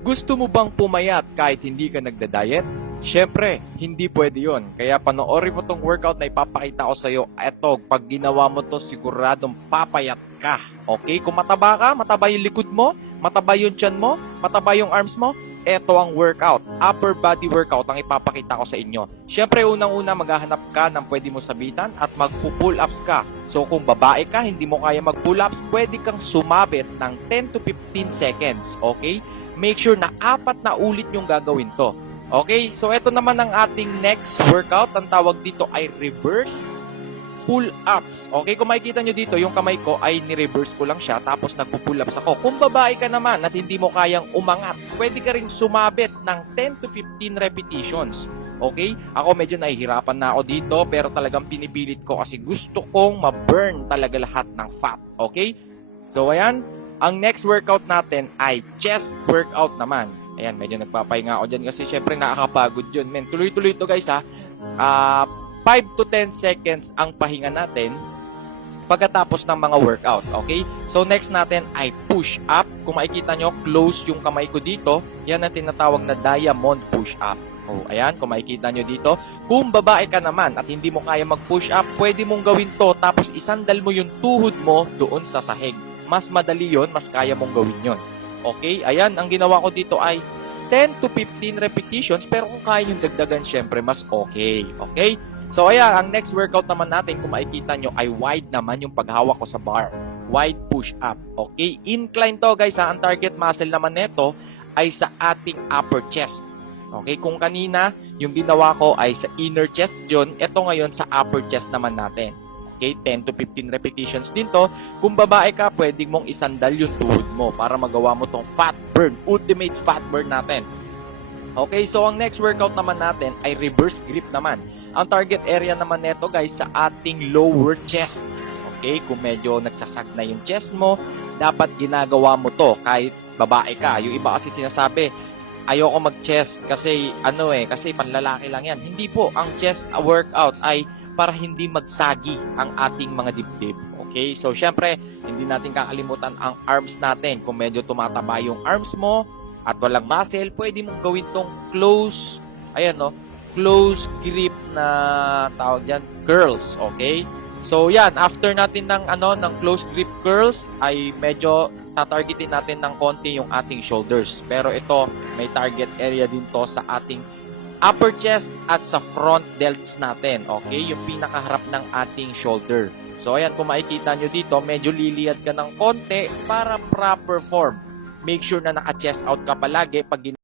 Gusto mo bang pumayat kahit hindi ka nagda-diet? Syempre, hindi pwede yon. Kaya panoorin mo tong workout na ipapakita ko sa'yo. Eto, pag ginawa mo to, siguradong papayat ka. Okay? Kung mataba ka, mataba yung likod mo, mataba yung tiyan mo, mataba yung arms mo, eto ang workout. Upper body workout ang ipapakita ko sa inyo. Syempre, unang-una maghahanap ka ng pwede mo sabitan at magpo-pull ups ka. So kung babae ka, hindi mo kaya mag-pull ups, pwede kang sumabit ng 10 to 15 seconds. Okay? Make sure na apat na ulit yung gagawin to. Okay? So ito naman ang ating next workout. Ang tawag dito ay reverse pull-ups. Okay, kung makikita nyo dito, yung kamay ko ay ni-reverse ko lang siya tapos nagpo-pull-ups ako. Kung babae ka naman at hindi mo kayang umangat, pwede ka rin sumabit ng 10 to 15 repetitions. Okay? Ako medyo nahihirapan na ako dito pero talagang pinipilit ko kasi gusto kong ma-burn talaga lahat ng fat. Okay? So ayan, ang next workout natin ay chest workout naman. Ayan, medyo nagpapahinga ako dyan kasi syempre nakakapagod yun. Men, tuloy-tuloy to guys ha. Ah, 5 to 10 seconds ang pahinga natin pagkatapos ng mga workout. Okay? So next natin ay push up. Kung makikita nyo, close yung kamay ko dito. Yan ang tinatawag na diamond push up. Oh, ayan, kung makikita nyo dito. Kung babae ka naman at hindi mo kaya mag-push up, pwede mong gawin to tapos isandal mo yung tuhod mo doon sa sahig. Mas madali yon, mas kaya mong gawin yon. Okay? Ayan, ang ginawa ko dito ay 10 to 15 repetitions pero kung kaya yung dagdagan, syempre mas okay. Okay? So ayan, ang next workout naman natin kung makikita nyo ay wide naman yung paghawak ko sa bar. Wide push up. Okay? Incline to guys. Ang target muscle naman nito ay sa ating upper chest. Okay? Kung kanina, yung ginawa ko ay sa inner chest yun, ito ngayon sa upper chest naman natin. Okay? 10 to 15 repetitions din to. Kung babae ka, pwede mong isandal yung tuhod mo para magawa mo tong fat burn. Ultimate fat burn natin. Okay, so ang next workout naman natin ay reverse grip naman. Ang target area naman neto guys sa ating lower chest. Okay, kung medyo nagsasag na yung chest mo, dapat ginagawa mo to kahit babae ka. Yung iba kasi sinasabi, ayoko mag-chest kasi ano eh, kasi panlalaki lang yan. Hindi po, ang chest workout ay para hindi magsagi ang ating mga dibdib. Okay, so syempre, hindi natin kakalimutan ang arms natin. Kung medyo tumataba yung arms mo, at walang muscle, pwede mong gawin tong close, ayan no, close grip na tawag dyan, curls, okay? So yan, after natin ng ano ng close grip curls ay medyo tatargetin natin ng konti yung ating shoulders. Pero ito, may target area din to sa ating upper chest at sa front delts natin, okay? Yung pinakaharap ng ating shoulder. So ayan, kung makikita nyo dito, medyo liliyad ka ng konti para proper form make sure na naka-chest out ka palagi pag